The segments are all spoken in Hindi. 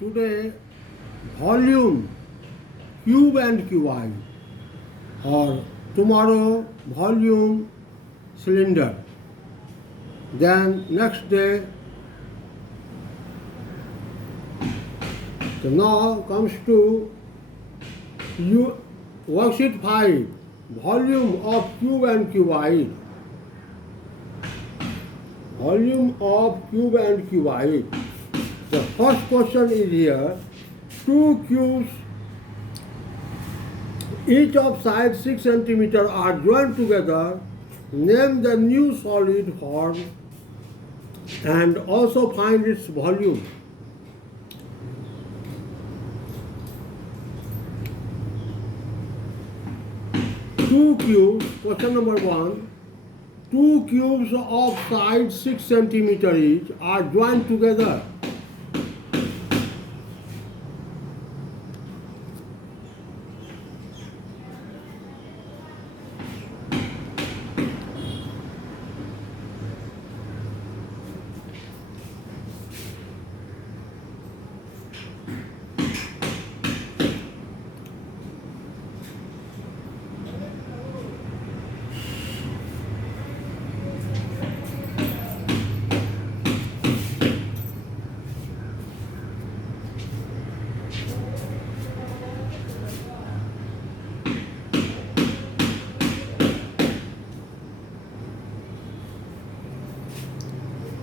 today volume cube and cuboid, or tomorrow volume cylinder. Then next day, so now comes to worksheet 5, volume of cube and cuboid. Volume of cube and cuboid. The first question is here, two cubes each of side 6 cm are joined together, name the new solid form and also find its volume. Two cubes, question number 1, two cubes of side 6 cm each are joined together.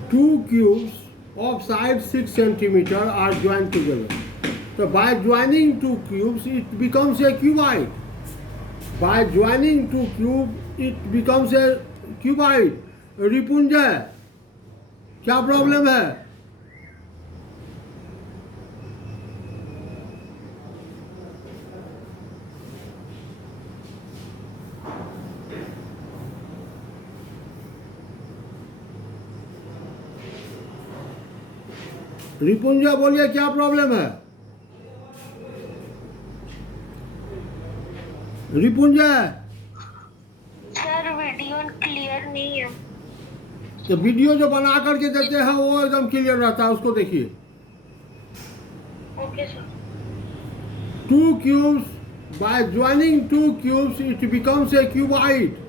Two cubes of side 6 cm are joined together. So by joining two cubes, it becomes a cuboid. By joining two cubes, it becomes a cuboid. Ripunjay, क्या प्रॉब्लम है? रिपुंजय बोलिए, क्या प्रॉब्लम है? रिपुंजय, सर वीडियो क्लियर नहीं है। तो वीडियो जो बना करके देते हैं वो एकदम क्लियर रहता है, उसको देखिए। Okay sir. Two cubes, by joining two cubes, it becomes a cuboid.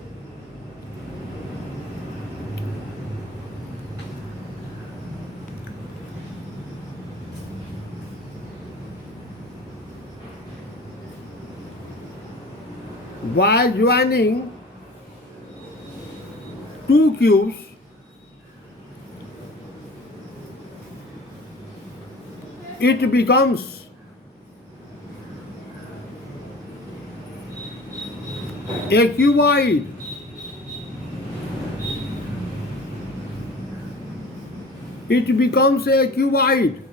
By joining two cubes, it becomes a cuboid. It becomes a cuboid.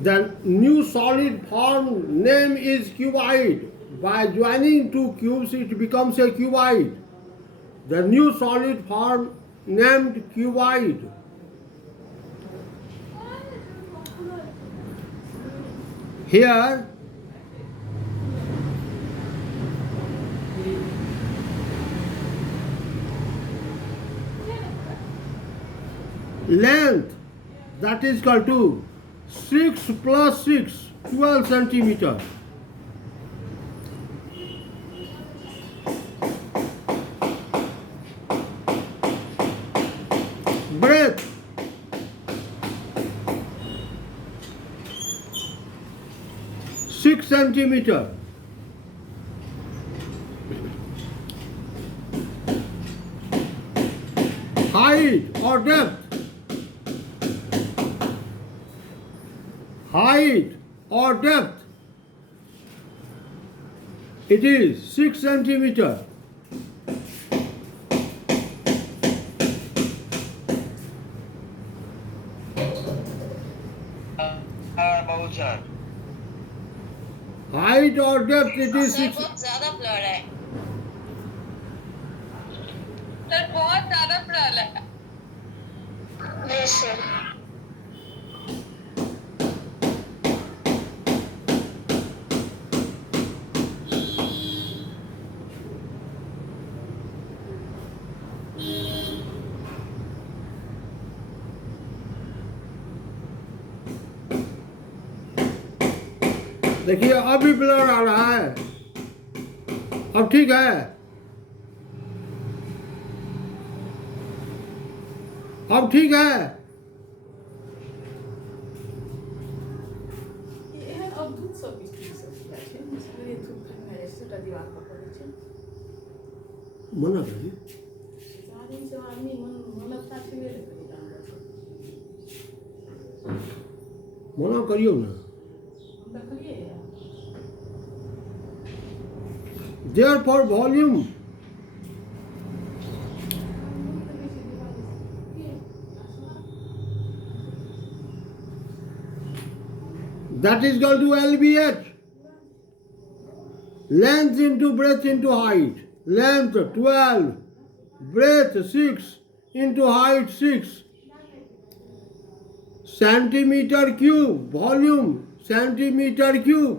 The new solid form name is cuboid. By joining two cubes, it becomes a cuboid. The new solid form named cuboid. Here, length, that is equal to 6 plus 6, 12 centimeter. Breadth, 6 centimeter. Height or depth, height or depth, it is 6 centimeter. बहुत sir. Height or depth, it is sir 6. बहुत ज्यादा ब्लर है। सर बहुत ज्यादा ब्लर है। Yes sir. देखिए अब भी ब्लर आ रहा है, अब ठीक है, अब ठीक है। এর অদ্ভুত সব কিছু আছে মুশকিল এখানে সেটা দিবা করেছে मना करिए, জানি যে আমি মনে থাকি মেরে করি मना करियो ना। আমরা করিয়ে Therefore volume that is equal to LBH, length into breadth into height, length 12, breadth 6 into height 6, centimeter cube, volume centimeter cube.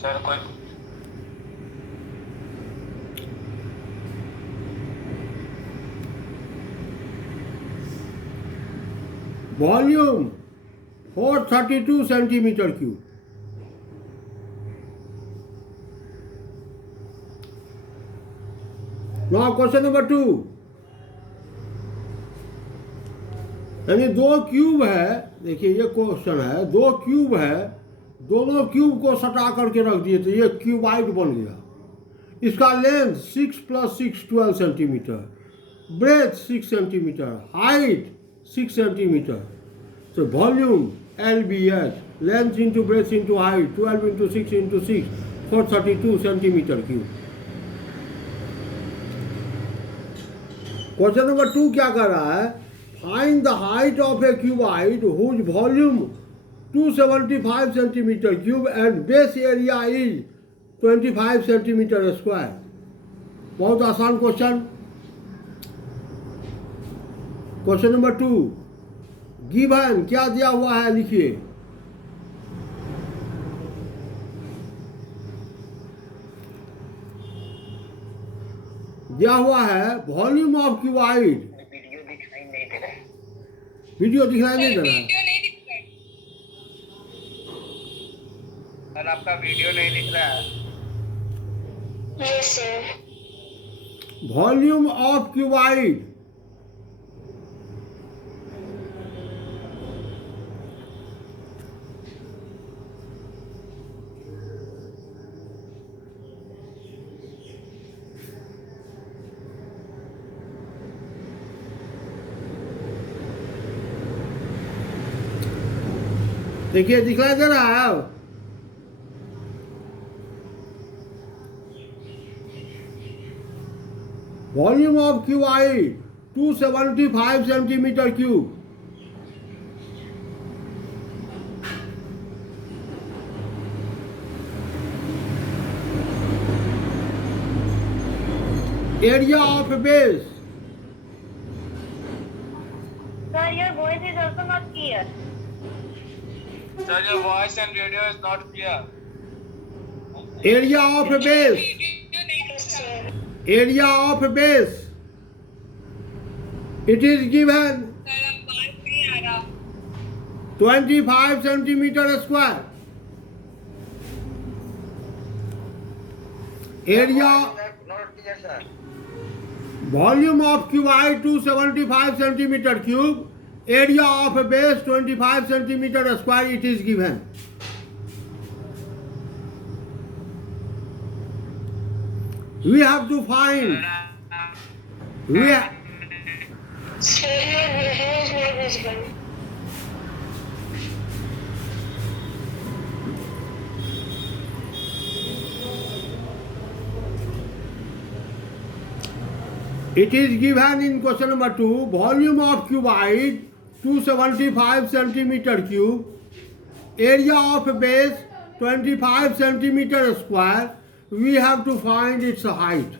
Sir कोई Volume 432 centimeter cube. Now question number 2. यानी दो क्यूब है, देखिए ये क्वेश्चन है, दो क्यूब है, दोनों क्यूब को सटा करके रख दिए तो ये क्यूबाइड बन गया। इसका length 6 + 6 12 centimetre, breadth 6 centimetre, height 6 centimetre. तो volume LBH, length into breadth into height 12 × 6 × 6 432 centimetre cube. Question number 2 क्या कर रहा है? Find the height of a cuboid whose volume 275 centimetre cube and base area is 25 centimetre square. बहुत आसान क्वेश्चन। क्वेश्चन नंबर 2 गिवन क्या दिया हुआ है लिखिए। दिया हुआ है वॉल्यूम ऑफ क्यूबाइड। वीडियो दिखाई नहीं दे रहा है। वीडियो दिखाई नहीं दे रहा है। वीडियो नहीं दिख रहा है। सर आपका वीडियो नहीं दिख रहा है। Yes sir. Volume of cuboid देखिए दिखलाई दे रहा है। Volume of cuboid 275 centimetre cube. Area of base Sir, your voice is also not clear. Sir, your voice and video is not clear. Area of base video नहीं दिख रहा है। Area of base it is given sir आवाज नहीं आ रहा। 25 centimetre square. Area Not clear, sir. Volume of cuboid 275 centimetre cube, area of base 25 centimetre square it is given. We have to find. Sir, your video is not visible. It is given in question number 2. Volume of cuboid 275 centimeter cube, area of base 25 centimeter square. We have to find its height.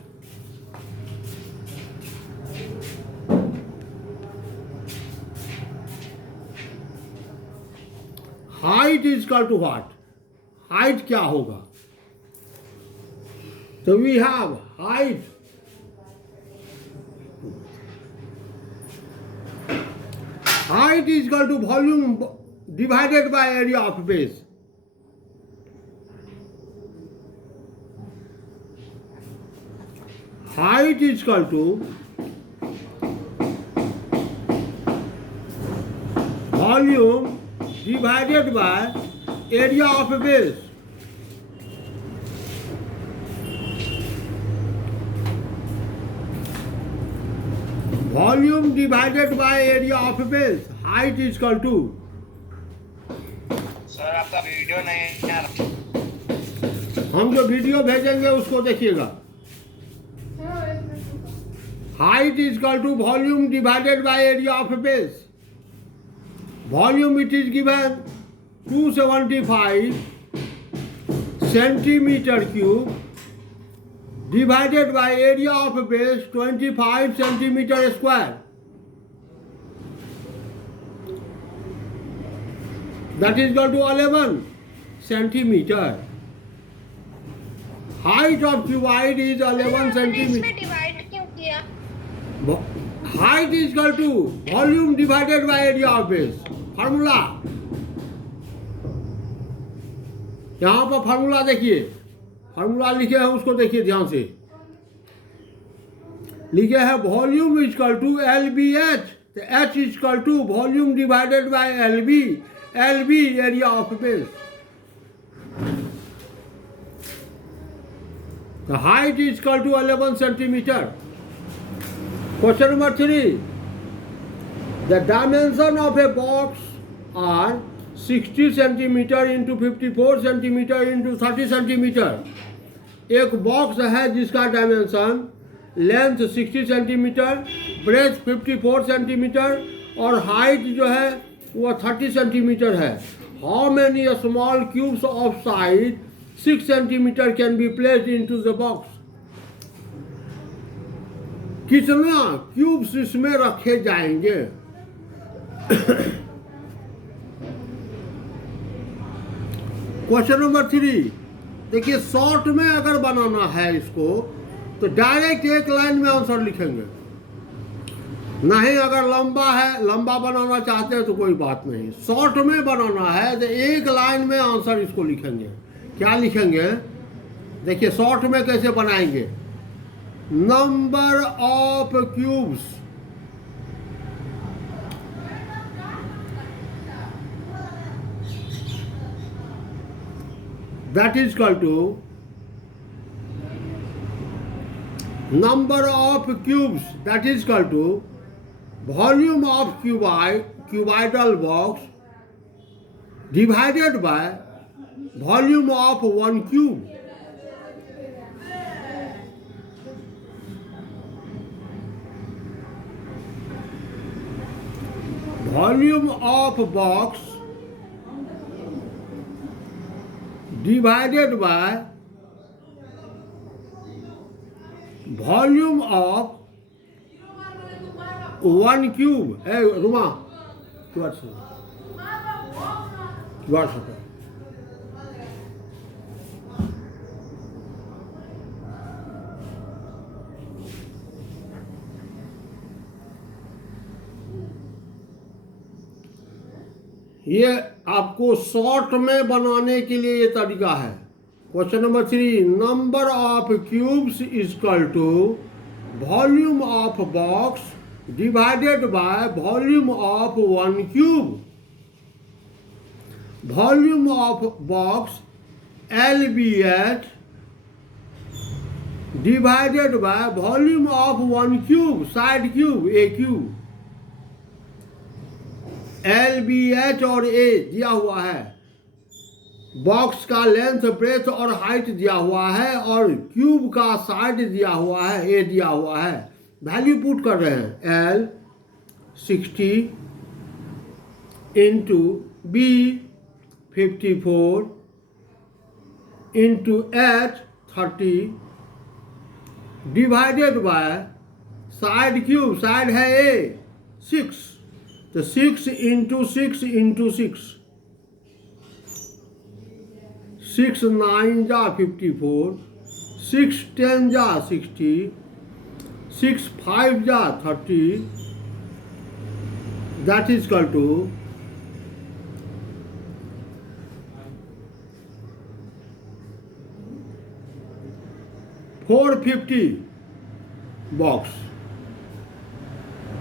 Height is equal to what? Height क्या होगा? So we have height. Height is equal to volume divided by area of base. Height is equal to volume divided by area of base. Volume divided by area of base. Height is equal to. Sir आपका वीडियो नहीं आ रहा। हम जो वीडियो भेजेंगे उसको देखिएगा। Height is equal to volume divided by area of base. Volume it is given 275 centimeter cube divided by area of base 25 centimeter square. That is equal to 11 centimeter. Height of cuboid is 11 centimeter. इसमें डिवाइड क्यों किया? Height is equal to volume divided by area of base. Formula यहाँ पर फार्मूला देखिए, फार्मूला लिखे हैं उसको देखिए ध्यान से। लिखे है volume is equal to L B H, तो H is equal to volume divided by L B area of base. The height is equal to 11 centimeter. Question number 3. The dimension of a box are 60 centimeter into 54 centimeter into 30 centimeter. एक बॉक्स है जिसका dimension length 60 centimetre, breadth 54 centimetre और हाइट जो है वो 30 सेंटीमीटर है। How many small cubes of size 6 centimeter can be placed into the box? कितना क्यूब्स इसमें रखे जाएंगे? क्वेश्चन नंबर 3 देखिए, शॉर्ट में अगर बनाना है इसको तो डायरेक्ट एक लाइन में आंसर लिखेंगे। नहीं अगर लंबा है, लंबा बनाना चाहते हैं तो कोई बात नहीं। शॉर्ट में बनाना है तो एक लाइन में आंसर इसको लिखेंगे। क्या लिखेंगे? देखिए शॉर्ट में कैसे बनाएंगे। Number of cubes that is equal to number of cubes that is equal to volume of cuboidal box divided by volume of one cube. Volume of box divided by volume of one cube. Hey, Ruma, towards her. ये आपको शॉर्ट में बनाने के लिए ये तरीका है। Question number 3, number of cubes is equal to volume of box divided by volume of one cube. Volume of box LBH divided by volume of one cube, side cube a cube. LBH और A दिया हुआ है, बॉक्स का लेंथ ब्रेथ और हाइट दिया हुआ है और क्यूब का साइड दिया हुआ है, A दिया हुआ है। वैल्यू पुट कर रहे हैं L 60 into B 54 into H 30 divided by side cube, side है A 6, तो 6 into 6 into 6, 6 9 जा 54, 6 10 जा 60, 6 5 जा 30, that is equal to 450 box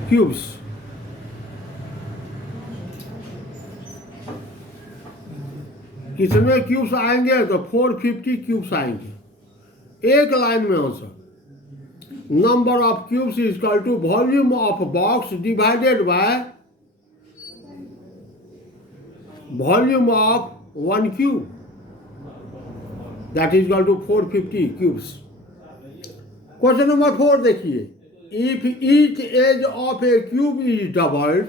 cubes. कितने क्यूब्स आएंगे? तो 450 क्यूब्स आएंगे एक लाइन में answer. Number of cubes is equal to volume of box divided by volume of one cube, that is equal to 450 cubes. Question number 4 देखिए. If each edge of a cube is doubled,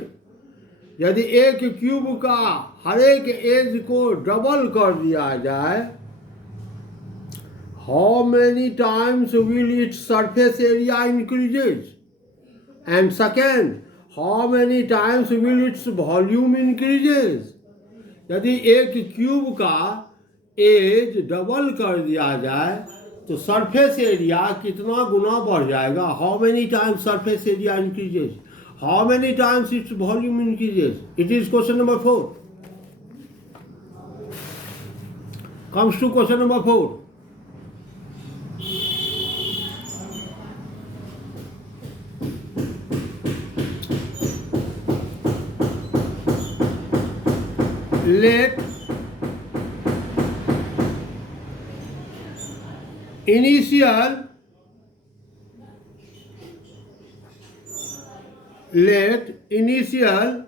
यदि एक क्यूब का हर एक एज को डबल कर दिया जाए, how many times will its surface area increases? And second, how many times will it's volume increases? यदि एक क्यूब का एज डबल कर दिया जाए तो सरफेस एरिया कितना गुना बढ़ जाएगा? How many times surface area increases, how many times its volume increases? It is question number 4. Comes to question number 4. Let initial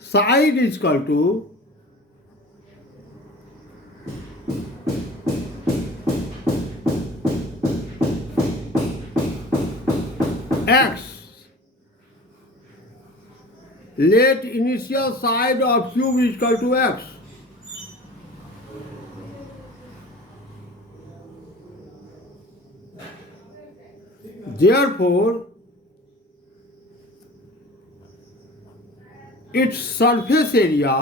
side is equal to x. Let initial side of cube is equal to x. Therefore, its surface area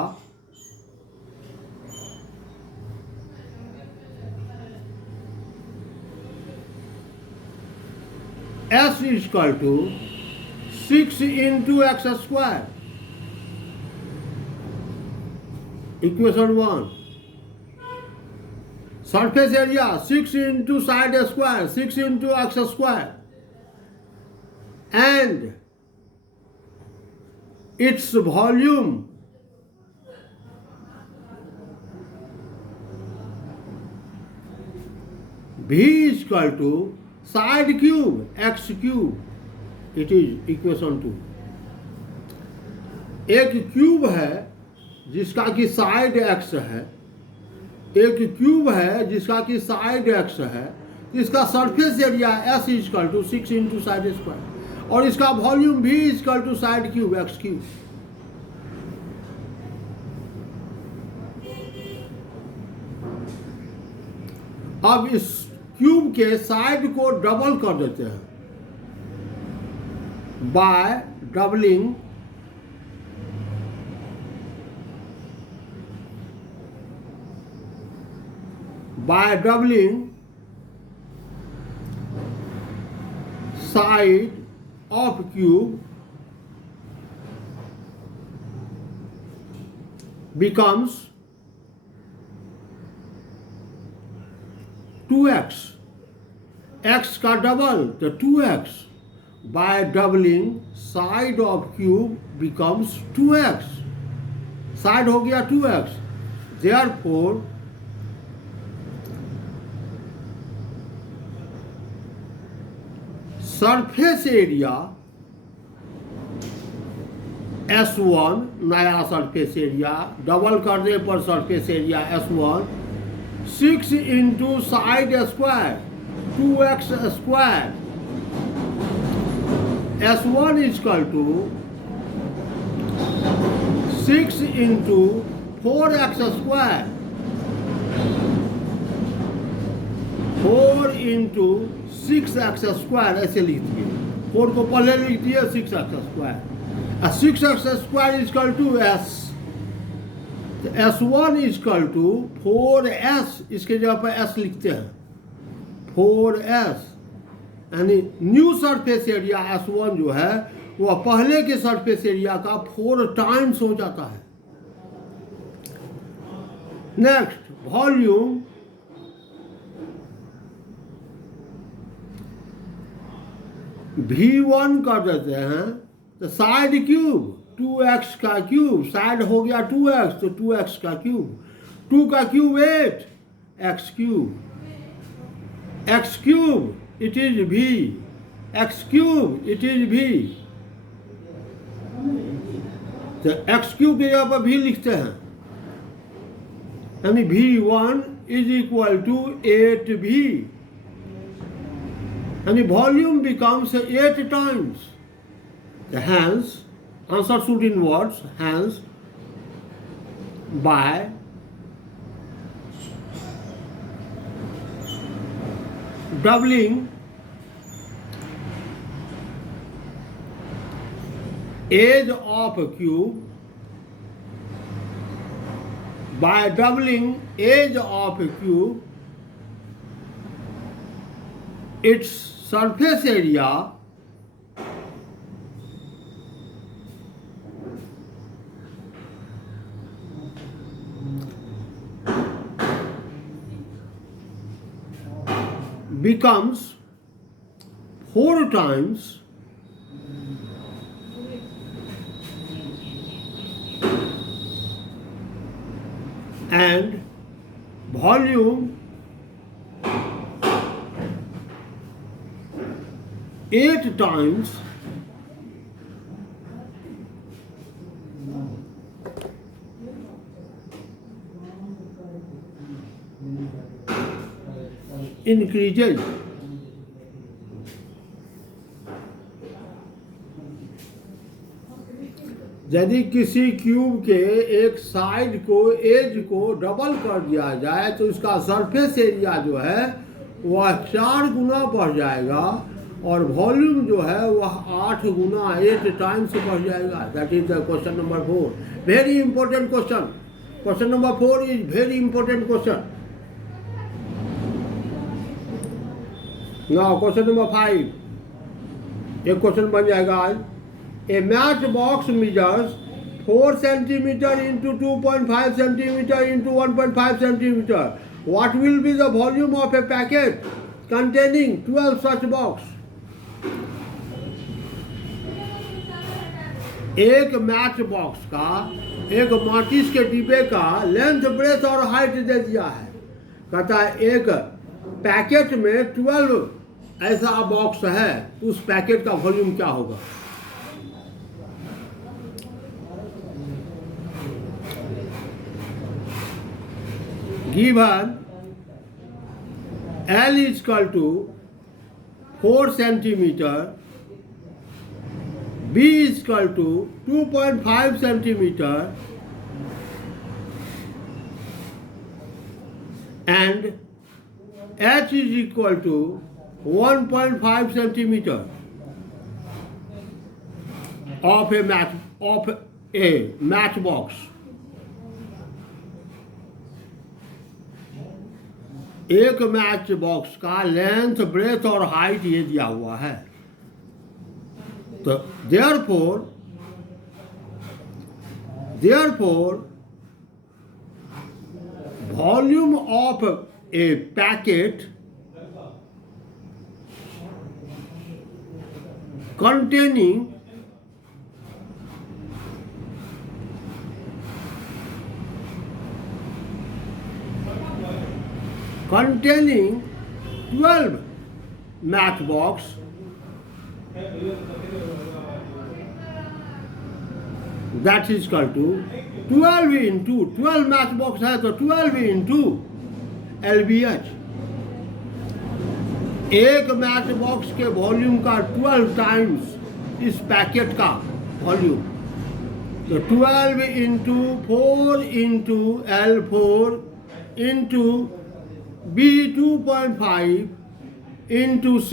S is equal to 6 into x square. Equation 1. Surface area 6 into side square, 6 into x square. And its volume V is equal to side cube x cube. It is equation 2. एक क्यूब है जिसका कि साइड x है, एक क्यूब है जिसका कि साइड x है, इसका surface area S is equal to 6 into side square और इसका वॉल्यूम भी is equal to side cube x cube. अब इस क्यूब के साइड को डबल कर देते हैं by doubling side of cube becomes 2x. x का डबल तो 2x. By doubling side of cube becomes 2x. Side हो गया 2x. Therefore surface area S1 नया सरफेस एरिया डबल करने पर surface area S1 6 into side square 2x square S1 is equal to 6 into 4x square, 4 into 6x square ऐसे लिख दिए, 4 को पहले लिख दिए 6x square, 6x square is equal to S, तो S1 is equal to 4S, इसके जगह पर S लिखते हैं 4S, यानी न्यू सरफेस एरिया S1 जो है वह पहले के सरफेस एरिया का 4 टाइम्स हो जाता है। नेक्स्ट वॉल्यूम V1 कर देते हैं, तो साइड क्यूब 2x का क्यूब, साइड हो गया 2x तो 2x का क्यूब, 2 का cube 8, x cube, x cube it is v, x cube it is v, तो x क्यूब की जगह पर v लिखते हैं, यानी v1 is equal to 8v, यानी volume becomes 8 times. Hence, answer should in words, hence, by doubling age of a cube, by doubling age of a cube, its surface area becomes 4 times and volume 8 times increases. यदि किसी क्यूब के एक साइड को एज को डबल कर दिया जाए तो इसका सरफेस एरिया जो है वह 4 गुना बढ़ जाएगा और वॉल्यूम जो है वह 8 गुना 8 टाइम्स बढ़ जाएगा। That is the question number 4, very important question. Question number 4 is very important question. Now question number 5, एक क्वेश्चन बन जाएगा आज। A matchbox measures 4 centimeter into 2.5 centimeter into 1.5 centimeter. What will be the volume of a packet containing 12 such box? एक मैच बॉक्स का, एक माचिस के डिब्बे का लेंथ, ब्रेथ और हाइट दे दिया है। कहता है एक पैकेट में 12 ऐसा बॉक्स है, उस पैकेट का वॉल्यूम क्या होगा? Given L is equal to 4 centimeter, B is equal to 2.5 centimeter, and H is equal to 1.5 centimeter of a matchbox. एक मैच बॉक्स का लेंथ, ब्रेथ और हाइट ये दिया हुआ है। तो therefore volume of a packet containing containing 12 matchbox that is equal to 12 into 12 matchbox है तो 12 into LBH। एक मैच बॉक्स के वॉल्यूम का 12 टाइम्स इस पैकेट का वॉल्यूम। तो 12 into 4 into L4 into B 2.5 into C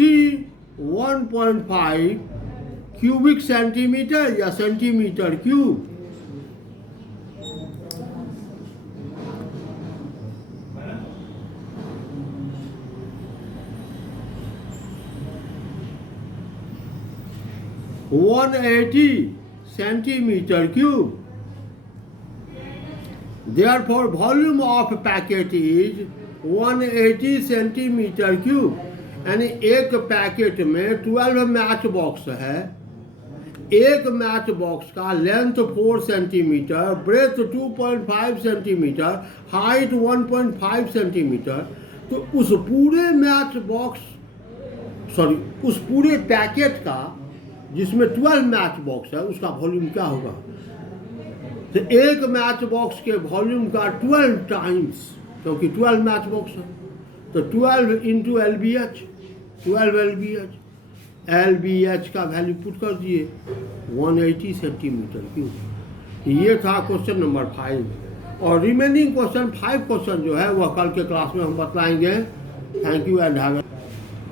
1.5 cubic centimetre या centimetre cube. One 180 centimeter cube. Therefore, volume of packet is 180 centimeter cube. यानी एक पैकेट में 12 मैच बॉक्स है। एक मैच बॉक्स का length 4 centimetre, breadth 2.5 centimetre, height 1.5 centimetre. तो उस पूरे मैच बॉक्स उस पूरे पैकेट का जिसमें 12 मैच बॉक्स है उसका वॉल्यूम क्या होगा? तो एक मैच बॉक्स के वॉल्यूम का 12 टाइम्स, क्योंकि 12 मैच बॉक्स है तो 12 इंटू LBH, 12 LBH का वैल्यू पुट कर दिए 180 सेंटीमीटर क्यूब। ये था क्वेश्चन नंबर 5 और रिमेनिंग क्वेश्चन 5 क्वेश्चन जो है वह कल के क्लास में हम बताएंगे। Thank you and have